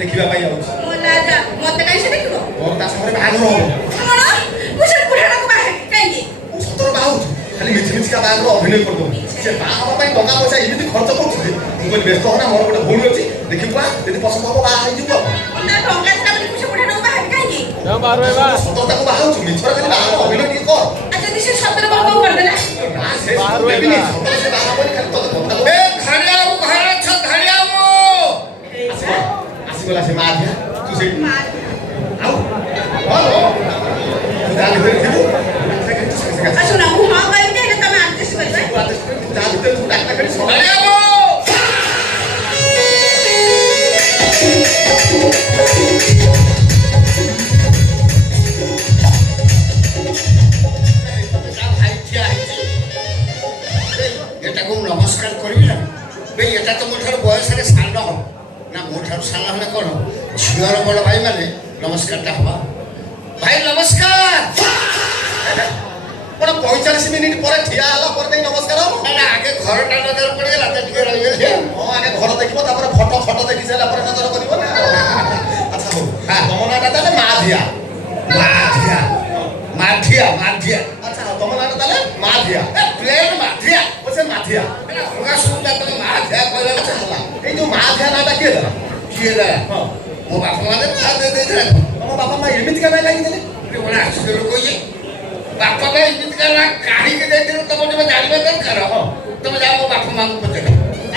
ଦେଖିବା ପାଇଁ ଯାଉଛି। ମୋ ଲାଜା ମତେ କାଇଁ ସେ ଦେଖିବ? ମୋର ତା ସାଙ୍ଗରେ ବାହାଘର ହବ। କଣ? ମୁଁ ସେ ବୁଢ଼ାଟାକୁ ବାହା ହେବି କାହିଁକି? ମୁଁ ସତରେ ବାହା ହଉଛି ଖାଲି ମିଛିକା ବାହାଘର ଅଭିନୟ କରିଦଉଛି। ସେ ବାହା ହବା ପାଇଁ ଟଙ୍କା ପଇସା ଏମିତି ଖର୍ଚ୍ଚ କରୁଛନ୍ତି ମୁଁ କହିଲି ବ୍ୟସ୍ତ ହନା ମୋର ଗୋଟେ ଭଉଣୀ ଅଛି ଦେଖିବୁ ଯଦି ପସନ୍ଦ ହବ ବାହା ହେଇଯିବୁ ଆଉ। ତା ଟଙ୍କା ଥିଲା ବୋଲି ମୁଁ ସେ ବୁଢ଼ାଟାକୁ ବାହା ହେବି କାହିଁକି? ସତରେ ତାକୁ ବାହା ହଉଛି ମିଛରେ ଖାଲି ବାହାଘର ଅଭିନୟ ଟିକେ କର। ଆଉ ଯଦି ସେ ସତରେ କଣ କରିଦେଲା? ନା ସେ ଦେବିନି ସତରେ ସେ ବାହା ହବନି ଖାଲି ତତେ କଥା ଏ ଘାଳିଆଉ ଘର ଅଛ ଘାଳିଆଉ ଆସିଗଲା ସେ ମା ଝିଅ ତୁ ସେଇଠି ମା ଆଉ ତୁ ତା ଭିତରେ ଥିବୁ ଶୁଣ ମୁଁ ହଁ କହିବି ଯେ ତମେ ଆଡଜଷ୍ଟ କରିବ। ତା ଭିତରେ ତୁ ଡାକ୍ତର ଖେଳି ଘାଳିଆଉ এটাকে নমস্কার করবি না ভাই এটা তো মোঠার বয়সের সান হব না মোঠার সান হলে কোন ঝিওর বড় ভাই মানে নমস্কারটা হবা ভাই নমস্কার কোন 45 মিনিট পরে ঠিয়া হলা পরে তাই নমস্কার হবো না আগে ঘরটা নজর পড়ে গেল তা টিকে রইগেছে আগে ঘর দেখিব তারপরে ফটো দেখি সারা পরে নজর করিব না আচ্ছা হো তোমার নাটা তাহলে মাধিয়া মাধিয়া মাধিয়া মাধিয়া আচ্ছা তোমার নাটা তাহলে মাধিয়া প্লেন মাধিয়া ও সে মাধিয়া হোগা সুন্দর তুমি মাধিয়া কইলে ହେଲା এই যে মাধিয়া নাটা কিଏ দেলা কিଏ দেলা ହଁ ମୋ ବାପା ମାନେ ନା ଦେଇଥିଲେ ତମ ବାପା ମା ଏମିତିକା ନାଇଁ ଲାଗିଥିଲେ ଗୋଟେ ଆଶ୍ଚର୍ଯ୍ୟ କହିଲେ ବାପା ଭାଇ ଏମିତିକା ନା କାହିଁକି ଦେଇଥିଲେ ତମେ ତମେ ଜାଣିବା ଦରକାର ହଁ ତମେ ଯାଅ ମୋ ବାପା ମାଙ୍କୁ ପଚାର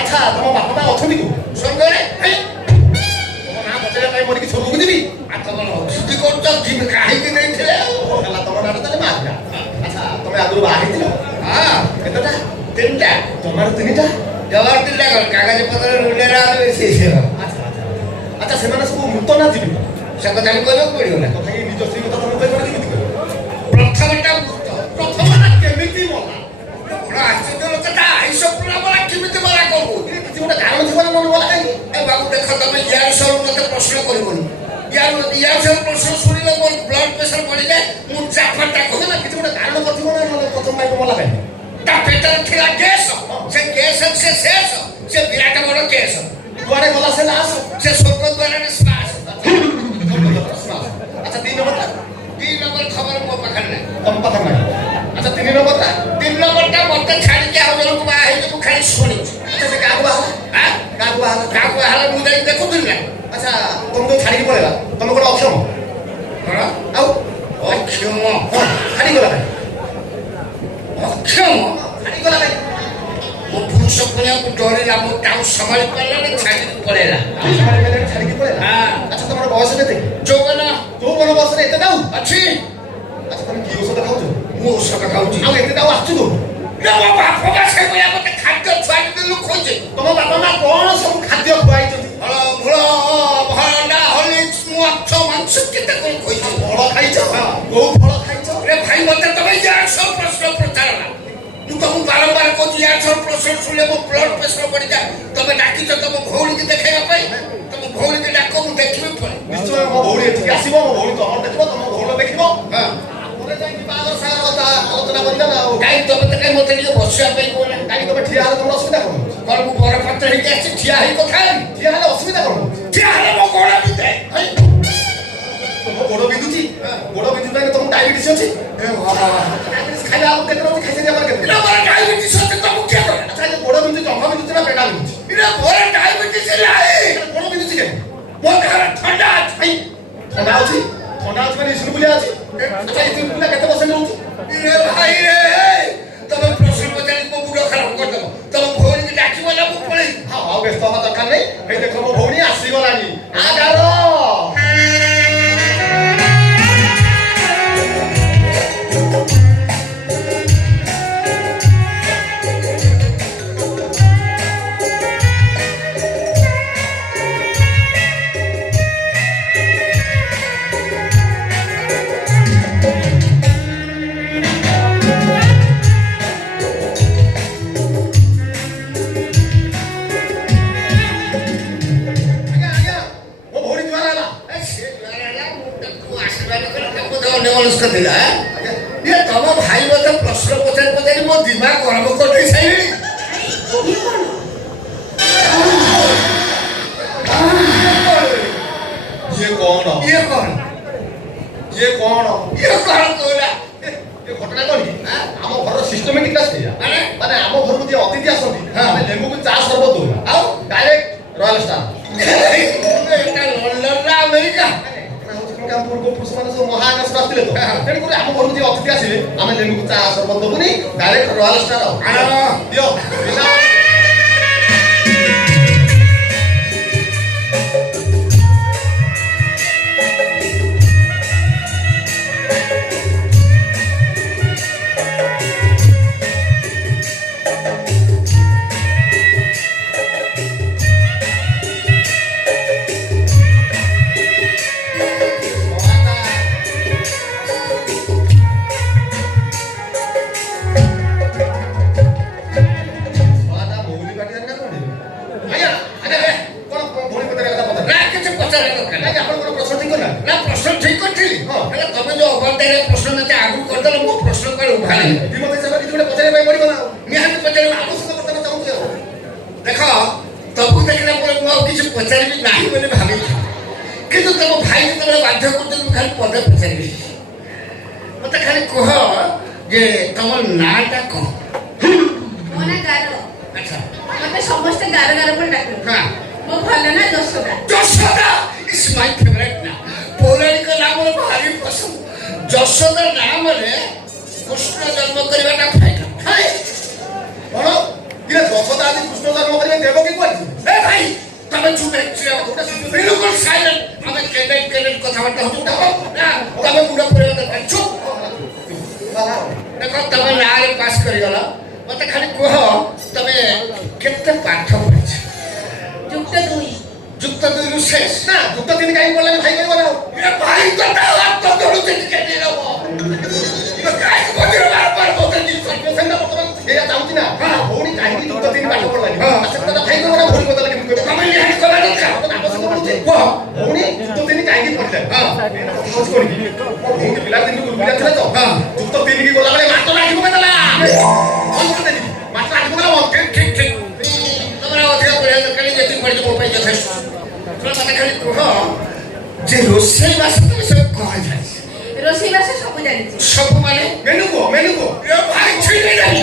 ଆଚ୍ଛା ତମ ବାପା ମା ଅଛନ୍ତି କି ସ୍ୱର୍ଗରେ ତମ ନାଁ ପଚାରିବା ପାଇଁ ମରିକି ସ୍ୱର୍ଗକୁ ଯିବି ଆଠ କଣ ଅସୁଧି କରୁଛ କାହିଁକି ଦେଇଥିଲେ ହେଲା ତମ ନାଟା ତାହେଲେ ମାଧିଆ ଆଚ୍ଛା ତମେ ଆଗରୁ ବାହା ହେଇଥିଲ ହଁ କେତେଟା ତିନିଟା ତମର ତିନିଟା ଜବାବ ତିନିଟା କର କାଗଜ ପତ୍ର ରୁଲେର ଆଣି ବେଶୀ ଆଚ୍ଛା ଆଚ୍ଛା ଆଚ୍ଛା ସେମାନେ ସବୁ ମୃତ ନା ଜୀବିତ ସେ କଥା ବି କହିବାକୁ ପଡିବ ନା ତଥାପି ନିଜ ସ୍ତ୍ରୀ କଥା ତମେ କହିବ କେମିତି କହିବ ପ୍ରଥମଟା ମୃତ ପ୍ରଥମଟା କେମିତି ମଲା ବଡ ଆଶ୍ଚର୍ଯ୍ୟ ଲୋକଟା ଆଇଁଷ ପୁରା ବଲା କେମିତି ବଲା କହୁ କିଛି ଗୋଟେ କାରଣ ଥିବ ନା ମନେ ଗଲା କାହିଁକି ଏ ବାବୁ ଦେଖ ତମେ ୟାର ସବୁ ମତେ ପ୍ରଶ୍ନ କରିବନି ୟାର ସବୁ ପ୍ରଶ୍ନ ଶୁଣିଲେ ମୋର ବ୍ଲଡ ପ୍ରେସର ବଢିଯାଏ ମୁଁ ଚାପଟା କହିବି ନା କିଛି ଗୋଟେ କାରଣ ଥିବ ନା ନହେଲେ ପ୍ରଥମ ପାଇଁ ମଲା କାହିଁକି ତା ପେଟରେ ଥିଲା ଗ୍ୟାସ ସେ ଗ୍ୟାସ ସେ ଶେଷ ସେ ବିରାଟ ବଡ ଗ୍ୟାସ କୁଆଡେ ଗଲା ସେ ଲାଶ ସେ ସ୍ୱର୍ଗ ଦ୍ୱାରରେ ଶ୍ୱାସ ଆଚ୍ଛା 3 ନମ୍ବରଟା 2 ନମ୍ବର ଖବର ମୋ ପାଖରେ ନାହିଁ ତମ ପାଖରେ ନାହିଁ ଆଚ୍ଛା 3 ନମ୍ବରଟା 3 ନମ୍ବରଟା ମତେ ଛାଡ଼ିକି ଆଉ ଜଣକୁ ବାହା ହେଇଛି ମୁଁ ଖାଲି ଶୁଣିଛି ଆଚ୍ଛା ସେ କାହାକୁ ବାହାହେଲା ଆଁ କାହାକୁ ବାହାହେଲା କାହାକୁ ବାହାହେଲା ମୁଁ ଯାଇ ଦେଖୁଥିଲି ନା ଆଚ୍ଛା ତମକୁ ଛାଡ଼ିକି ପଳେଇଲା ତମେ ଗୋଟେ ଅକ୍ଷମ କଣ ଆଉ ଅକ୍ଷମ ଛାଡ଼ିଗଲା କାଇଁ ଅକ୍ଷମ ଛାଡ଼ିଗଲା କାଇଁ ମୋ ପୁରୁଷ ପୁଣିଆକୁ ଡରିଲା ମୁଁ ତାକୁ ସମ୍ଭାଳି ପାରିଲାନି ଛାଡ଼ିକି ପଳେଇଲା ଛାଡ଼ିକି ପଳେଇଲା ହଁ ଆଚ୍ଛା ତମର ବୟସ କେତେ ଯୌବନ ତୁ କୋନ ବୟସରେ ଏତେ ଦାଉ ଅଛି ଆଚ୍ଛା ତମେ କି ଔଷଧ ଖାଉଛ ମୁଁ ଔଷଧ ଖାଉଛି ଆଉ ଏତେ ଦାଉ ଆସୁଛୁ ତୁ ମୋ ବାପ ମା ସେଇଭଳିଆ ମତେ ଖାଦ୍ୟ ଛୁଆଟି ଦିନୁ ଖୋଜେ ତମ ବାପା ମା କଣ ସବୁ ଖାଦ୍ୟ ଖୁଆଇଛନ୍ତି ଫଳମୂଳ ଭଣ୍ଡା ହଲିକ୍ସ ମୁଁ ଅକ୍ଷ ମାଂସ କେତେ କଣ ଖୋଇଛି ଫଳ ଖାଇଛ କୋଉ ଫଳ ଖାଇଛ ରେ ଭାଇ ମତେ ତମେ ୟାର ସବୁ ପ୍ରଶ୍ନ ପଚାରନା ମୁଁ ତମକୁ ବାରମ୍ବାର କହୁଛି ୟାର ସବୁ ପ୍ରଶ୍ନ ଶୁଣିଲେ ମୋ ବ୍ଲଡ ପ୍ରେସର ବଢିଯାଏ ତମେ ଡାକିଛ ତମ ଭଉଣୀକି ଦେଖେଇବା ପାଇଁ ତମ ଭଉଣୀକି ଡାକ ମୁଁ ଦେଖିବି ପରେ ନିଶ୍ଚୟ ମୋ ଭଉଣୀ ଏଠିକି ଆସିବ ମୋ ଭଉଣୀ ତମର ଦେଖିବ ତମ ଭଉଣୀ ଦେଖିବ ହଁ ପରେ ଯାଇକି ବାହାଘର ସାଗର କଥା ଆଲୋଚନା କରିବା ନା ଆଉ କାହିଁ ତମେ ତ କାହିଁ ମତେ ଟିକେ ବସିବା ପାଇଁ କହୁନା କାହିଁକି ତମେ ଠିଆ ହେଲେ ତମର ଅସୁବିଧା କଣ ହଉଛି କଣ ମୁଁ ବର ପାତ୍ର ହେଇକି ଆସିଛି ଠିଆ ହେଇ କଥା ହେବି ଠିଆ ହେଲେ ଅସୁବିଧା କଣ ହଉଛି ଠିଆ ହେଲେ ମୋ ଗୋଡ଼ ବିନ୍ଧେ ତମ ଗୋଡ ବିନ୍ଧୁଛି ଗୋଡ ବିନ୍ଧୁ ପାଇଁ ତମକୁ ଡାଇବେଟିସ୍ ଅଛି ଡାଇବେଟିସ୍ ଖାଇଲେ ଆଉ କେତେ ରହୁଛି ଖାଇସାରିବା ପରେ କେତେ ମୋର ଡାଇବେଟିସ୍ ଅଛି ତମକୁ କିଏ କରେ ଆଚ୍ଛା ଏ ଗୋଡ ବିନ୍ଧୁଛି ଜଙ୍ଘ ବିନ୍ଧୁଛି ନା ପେଟା ବିନ୍ଧୁଛି ମୋର ଡାଇବେଟିସ୍ ନାହିଁ ଗୋଡ ବିନ୍ଧୁଛି କେମିତି ମୋ ଦେହରେ ଥଣ୍ଡା ଅଛି ଥଣ୍ଡା ଅଛି ମାନେ ଇସୁନୁପୁଲିଆ ଅଛି ଆଚ୍ଛା ଇସୁନୁପୁଲିଆ କେତେ ପରସେଣ୍ଟ ରହୁଛି ଭାଇ ରେ ତମେ ପ୍ରଶ୍ନ ପଚାରି ମୋ ମୁଣ୍ଡ ଖରାପ କରିଦେବ ତମ ଭଉଣୀକି ଡାକିବ ନା ମୁଁ ପଳେଇବି ହଁ ଆଉ ବ୍ୟସ୍ତ ହବା ଦରକାର ନାହିଁ ଏଇ ଦେଖ ମୋ ଭଉଣୀ ଆସିଗଲାଣି ଆଗାର ମନସ୍କ ଥିଲା ଇଏ ତମ ଭାଇ ମତେ ପ୍ରଶ୍ନ ପଚାରି ମୋ ଦିମାଗ ଗରମ କରିଦେଇ ସାରିଲେଣି ଇଏ କଣ ଇଏ କଣ କହିଲା ଏ ଘଟଣା କଣ କି ଆମ ଘରର ସିଷ୍ଟମେଟିକଟା ସେଇଆ ମାନେ ମାନେ ଆମ ଘରକୁ ଯିଏ ଅତିଥି ଆସନ୍ତି ହଁ। ଆମେ ଲେମ୍ବୁକୁ ଚା ସରବତ ଦଉନା ଆଉ ଡାଇରେକ୍ଟ ରୟାଲ ଷ୍ଟାର ଏଟା ଲଣ୍ଡନ ନା ଆମେରିକା ଆମ ପୂର୍ବପୁରୁଷମାନେ ସବୁ ମହାକାଶରୁ ଆସିଥିଲେ ତ ତେଣୁକରି ଆମ ଘରକୁ ଯିଏ ଅତିଥି ଆସିଲେ ଆମେ ଲେମ୍ବୁକୁ ଚା ସରବତ ଦବୁନି ଡାଇରେକ୍ଟ ରୟାଲ ଷ୍ଟାର ଦିଅ ପିଲା ଦେଖ ତମକୁ ଦେଖିଲା ପରେ ମୁଁ ଆଉ କିଛି ପଚାରିବି ନାହିଁ ବୋଲି ଭାବିଥିଲି କିନ୍ତୁ ତମ ଭାଇ ଯେତେବେଳେ ବାଧ୍ୟ କରୁଛନ୍ତି ମୁଁ ଖାଲି ପଦେ ପଚାରିବି ମତେ ଖାଲି କୁହ ଯେ ତମ ନାଁଟା କଣ ମୋ ନା ଗାର ଆଚ୍ଛା ମତେ ସମସ୍ତେ ଗାର ଗାର କରି ଡାକନ୍ତି ହଁ ମୋ ଭଲ ନା Yashoda Yashoda is my favourite ନା ପୌରାଣିକ ନାମ ମୋର ଭାରି ପସନ୍ଦ ଯଶୋଦା ନାମରେ କୃଷ୍ଣ ଜନ୍ମ କରିବାଟା ଫାଇଦା କଣ ଇଏ ଯଶୋଦା ଆଜି କୃଷ୍ଣ ଜନ୍ମ କରିବେ ଦେବକୀ କୁଆଡେ ଏ ଭାଇ ତମେ ଚୁପ ବିଲକୁଲ ସାଇଲେଣ୍ଟ ଆମେ କେଣ୍ଡେଟ କଥାବାର୍ତ୍ତା ହଉଛୁ ତମେ ମୁଣ୍ଡ କରିବା ଦରକାର ଚୁପ ଦେଖ ତମେ ନାଁରେ ପାସ୍ କରିଗଲ ମତେ ଖାଲି କୁହ ତମେ କେତେ ପାଠ ପଢିଛ ଯୁକ୍ତ 2 ଯୁକ୍ତ 2 ରୁ ଶେଷ ନା ଯୁକ୍ତ 3 କାହିଁକି ପଢିଲାନି ଭାଇ କହିବ ନା ଏ ଭାଇ କଥା ହାତ ଧରୁଛି ଟିକେ ନେବ ଇଏ କାହିଁକି ବଜିର ବାରବାର ବଦଳି ସେଟା ବର୍ତ୍ତମାନ ସେଇଆ ଚାହୁଁଛି ନା ଭଉଣୀ କାହିଁକି ଯୁକ୍ତ 3 ପାଠ ପଢିଲାନି ହଁ। ସେଟା ଭାଇ କହିବ ନା ଭଉଣୀ କଥା କେମିତି କହିବ ତମେ ନିହାତି କଲା ଦରକାର ଆବଶ୍ୟକ ପଡୁଛି କୁହ ଭଉଣୀ ଯୁକ୍ତ 3 କାହିଁକି ପଢିଲାନି ହଁ। ହଉଛି କଣ କି ମୋ ଭଉଣୀ ପିଲା ଦିନକୁ ପିଲା ଥିଲା ତ ହଁ। ଯୁକ୍ତ 3 କି ଗଲା ବେଳେ ମାତ୍ର ଆଖିବ ଦେଲା ମାତ୍ର ଆଖିବ ଦେଲା ଠିକ ତମର ଅଧିକ ପଢିବା ଦରକାର ଯେତିକି ପଢିଛ ମୋ ପାଇଁ ଯଥେଷ୍ଟ ମତେ ଖାଲି କୁହ ଯେ ରୋଷେଇ ବାସ ତମେ ସବୁ କଣ ଜାଣିଛ ରୋଷେଇ ବାସ ସବୁ ଜାଣିଛି ସବୁ ମାନେ ମେନୁ କୁହ ଏ ଭାଇ ଛିଡି ନାହିଁ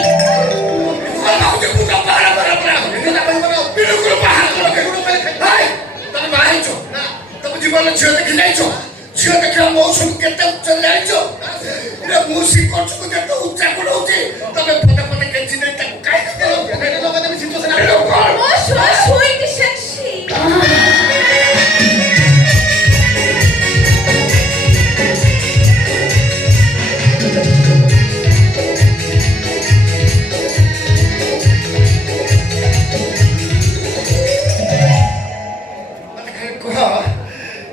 ତମେ ବାହା ହେଇଛ ତମ ଜୀବନ ଝିଅ ଦେଖି ଯାଇଛ ଝିଅ ଦେଖିବା ମୌସୁମୀ କେତେ ଉଚ୍ଚ ଯାଇଛ ମୁଁ ଶିଖୁଛୁ ଯେତେ ଉଚ୍ଚା ପଢଉଛି ତମେ ପଦେ ପଦେ କେଞ୍ଚି ନେଇ ତାକୁ କାହିଁକି ମୋ ସୁଇଟ ସେକ୍ସି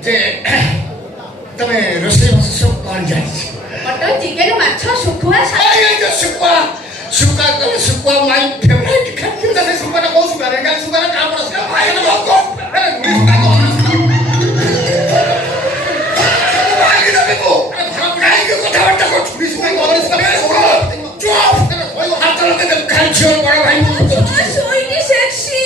ଯେ ତମେ ରୋଷେଇ ବାସ ସବୁ କଣ ଜାଣିଛ ମଟନ ଚିକେନ ମାଛ ଶୁଖୁଆ ଶୁଖା କଲେ ଶୁଖୁଆ ମାଇ ଫେଭରାଇଟ ଖାଦ୍ୟ ସେ ସୁପାଟା କୋଉ ସୁପାରେ ଗାଲି ସୁପାରେ କାମ ଅଛି ଭାଇ କାହିଁକି କଥାବାର୍ତ୍ତା କରୁଛୁ ହାତ ଲଗେଇ ଖାଲି ଝିଅ ବଡ ଭାଇ ସୁଇଟ ସେକ୍ସି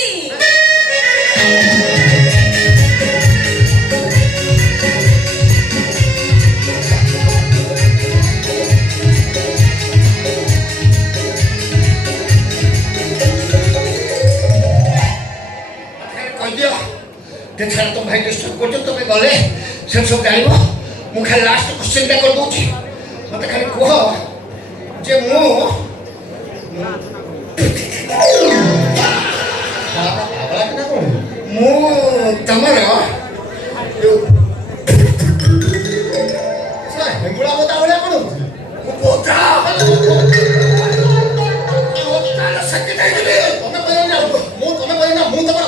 କହିଦିଅ ଦେଖାର ତମ ଭାଇ ଡିଷ୍ଟର୍ବ କରୁଛ ତମେ ଗଲେ ସେ ସବୁ ଜାଣିବ ମୁଁ ଖାଲି ଲାଷ୍ଟ କ୍ୱେଶ୍ଚନଟା କରିଦେଉଛି ମତେ ଖାଲି କୁହ ଯେ ମୁଁ ତମର ହେଙ୍ଗୁଳା ବୋତା ଭଳିଆ କଣ ହଉଛି ତମେ କହିବ ନା ମୁଁ ତମର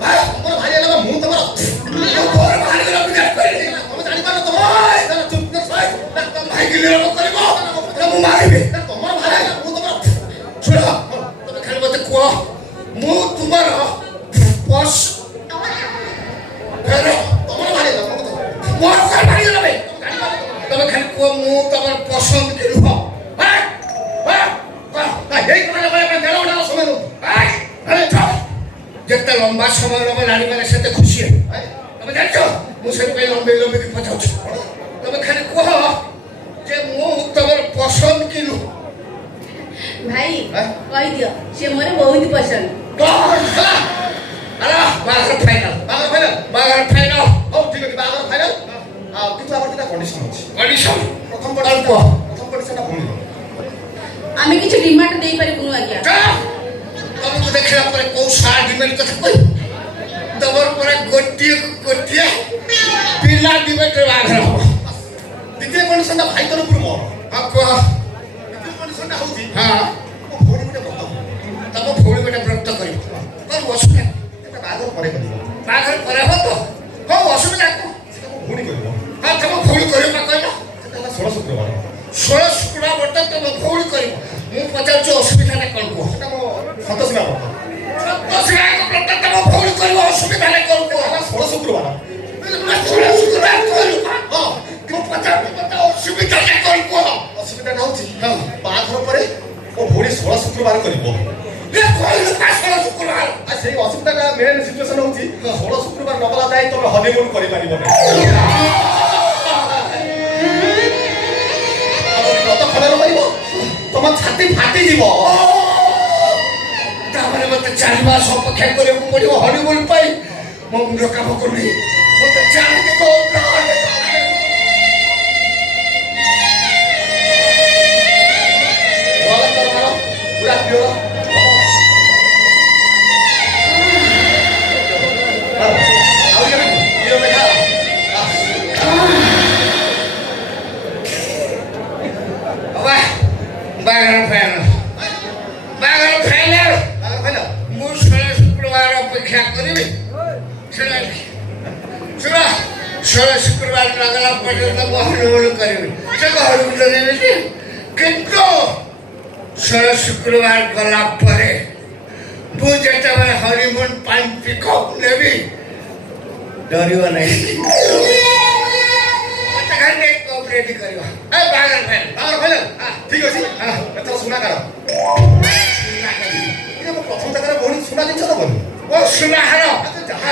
ଭାଇ ହେଲା ମୁଁ ତମର ତମେ ଜାଣିପାର ତମର ଭାଇ ଗିଲିରବ କରିବ ମୁଁ ମାରିବି ତମର ଭାଇ ମୁଁ ତମର ଶୁଣ ତମେ ଖାଲି ମତେ କୁହ ମୁଁ ତୁମର ବସ୍ ତମର ଭାଇ ମୋର କଣ ଭାଙ୍ଗିଗଲା ଭାଇ ତମେ ଖାଲି କୁହ ମୁଁ ତମର ପସନ୍ଦ କି ନୁହଁ ଯେତେ ଲମ୍ବା ସମୟ ନେବ ନାରୀମାନେ ସେତେ ଖୁସି ହେବେ ତମେ ଜାଣିଛ ମୁଁ ସେଥିପାଇଁ ଲମ୍ବେଇ ଲମ୍ବେଇକି ପଚାରୁଛି ତମେ ଖାଲି କୁହ ଯେ ମୁଁ ତମର ପସନ୍ଦ କି ନୁହଁ ଭାଇ କହିଦିଅ ସେ ମୋର ବହୁତ ପସନ୍ଦ। ବାହାଘର ଫାଇନାଲ ବାହାଘର ଫାଇନାଲ ହଉ ଠିକ ଅଛି ବାହାଘର ଫାଇନାଲ ଆଉ କିନ୍ତୁ ଆମର ଦୁଇଟା କଣ୍ଡିସନ ଅଛି। କଣ୍ଡିସନ ପ୍ରଥମ କୁହ କଣ୍ଡିସନଟା ଭଉଣୀ ଆମେ କିଛି ଡିମାଣ୍ଡ ଦେଇପାରିବୁନୁ ଆଜ୍ଞା। ତମକୁ ଦେଖିଲା ପରେ କୋଉ ସାରା ଡିମାଣ୍ଡ କଥା କହିବି ତମର ପରେ ଗୋଟିଏ ଗୋଟିଏ ପିଲା ଡିମାଣ୍ଡରେ ବାହାଘର ହବ। ଦ୍ୱିତୀୟ କଣ୍ଡିସନଟା ଭାଇ ତରଫରୁ ମୋର। ହଁ କୁହ ଦ୍ୱିତୀୟ କଣ୍ଡିସନଟା ହଉଛି ହଁ ମୋ ଭଉଣୀ ଗୋଟେ ବ୍ରତ ତମ ଭଉଣୀ ଗୋଟେ ବ୍ରତ କରିବ କରିବ ଅସୁବିଧା ସେଟା ବାହାଘର ପରେ କରିବ ବାହାଘର ପରେ ହବ ତ ହଉ ଅସୁବିଧା କଣ ସେଟା ମୋ ଭଉଣୀ କରିବ ହଁ ତମ ଭଉଣୀ କରିବ ବା କହିଲ ସେଟା ହେଲା 16 ଶୁକ୍ରବାର 16 ଶୁକ୍ରବାର ବ୍ରତ ତମ ଭଉଣୀ କରିବ ମୁଁ ପଚାରୁଛି ଅସୁବିଧାଟା କଣ କୁହ ସେଟା ମୋ ସନ୍ତୋଷୀମା ବ୍ରତ ସନ୍ତୋଷୀମାଙ୍କ ବ୍ରତ ତମ ଭଉଣୀ କରିବ ଅସୁବିଧାଟା କଣ କୁହ ହେଲା 16 ଶୁକ୍ରବାର 16 ଶୁକ୍ରବାର କରିବ ହଁ ମୁଁ ପଚାରୁଛି ମତେ ଅସୁବିଧାଟା କଣ କୁହ ଅସୁବିଧାଟା ହଉଛି ବାହାଘର ପରେ ମୋ ଭଉଣୀ 16 ଶୁକ୍ରବାର କରିବ କହିଲୁ 16 ଶୁକ୍ରବାର ଆଉ ସେଇ ଅସୁବିଧାଟା ମେନ୍ ସିଚୁଏସନ ହଉଛି 16 ଶୁକ୍ରବାର ନଗଲା ଯାଏ ତମେ ହନିମୁନ କରିପାରିବ ନାହିଁ ବ୍ରତ ଖଣ୍ଡନ କରିବ ତମ ଛାତି ଫାଟିଯିବ ତାପରେ ମତେ 4 ମାସ ଅପେକ୍ଷା କରିବାକୁ ପଡିବ ହନିମୁନ ପାଇଁ ମୋ ମୁଣ୍ଡ କାମ କରୁନି ମତେ 4 ଦିନ ପୁରା ପିଓର ଆଉ କେବେ ପିଓର ଦେଖା ବାହାଘର ଫାଇନାଲ ମୁଁ 16 ଶୁକ୍ରବାର ଅପେକ୍ଷା କରିବି ଶୁଣ 16 ଶୁକ୍ରବାର ନଗଲା ପର୍ଯ୍ୟନ୍ତ ମୁଁ ହନିମୁନ କରିବି ସେ ଘରକୁ ନେବି କିନ୍ତୁ 16 ଶୁକ୍ରବାର ଗଲା ପରେ ମୁଁ ଯେତେବେଳେ ହନିମୁନ ପାଇଁ ପିକଅପ୍ ନେବି ଡରିବ ନାହିଁ ମତେ ଖାଲି କୋଅପରେଟ୍ କରିବ ବାହାଘର ଫାଇନାଲ ଠିକ ଅଛି ଏଥର ସୁନା କାଢ ପ୍ରଥମ ଜାଗାରେ ଭଉଣୀ ସୁନା ଜିନିଷ ଦବନି ଓ ସୁନାହାର ଯାହା